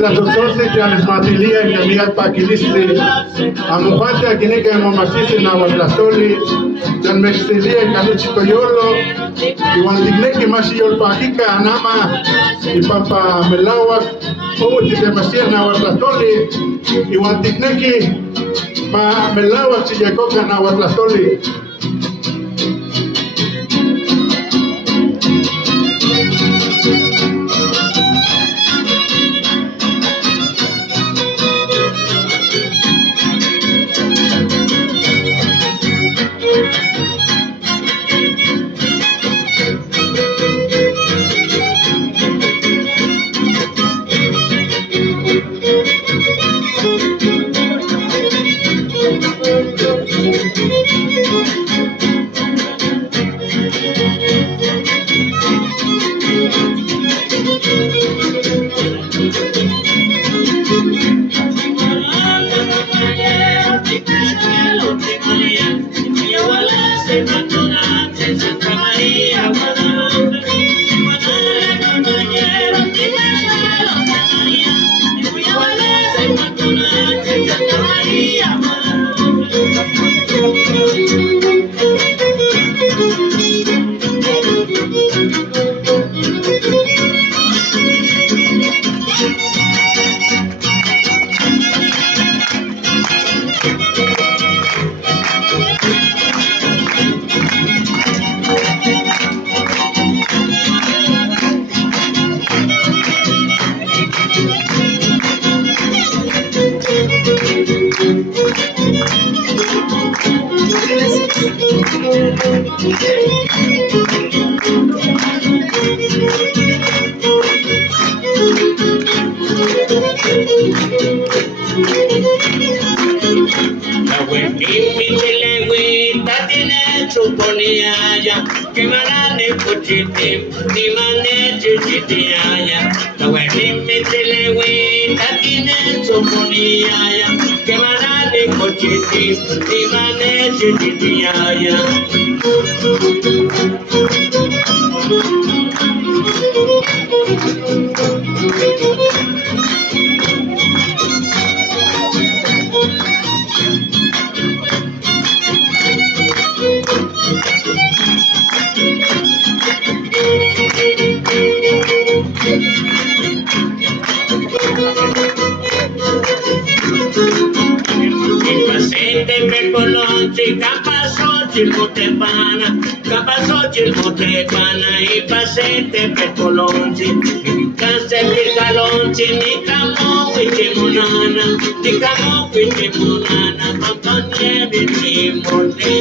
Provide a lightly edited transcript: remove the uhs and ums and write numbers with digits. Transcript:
Tlazotzotli tlanesmatilia en amigas paquilistli, amujante aquine que mamaciste en aguatlastoli, tlanmexilia en canichitoyolo, y guantigneki más yol pajica anama, y papa melawak, como si te masía en aguatlastoli, y guantigneki ma melawak si yacoca en aguatlastoli. Capasocil y pasete pecolonchi, cáncer de calonchi, ni camo pichimonana, ni camo pichimonana, compañía de chimote.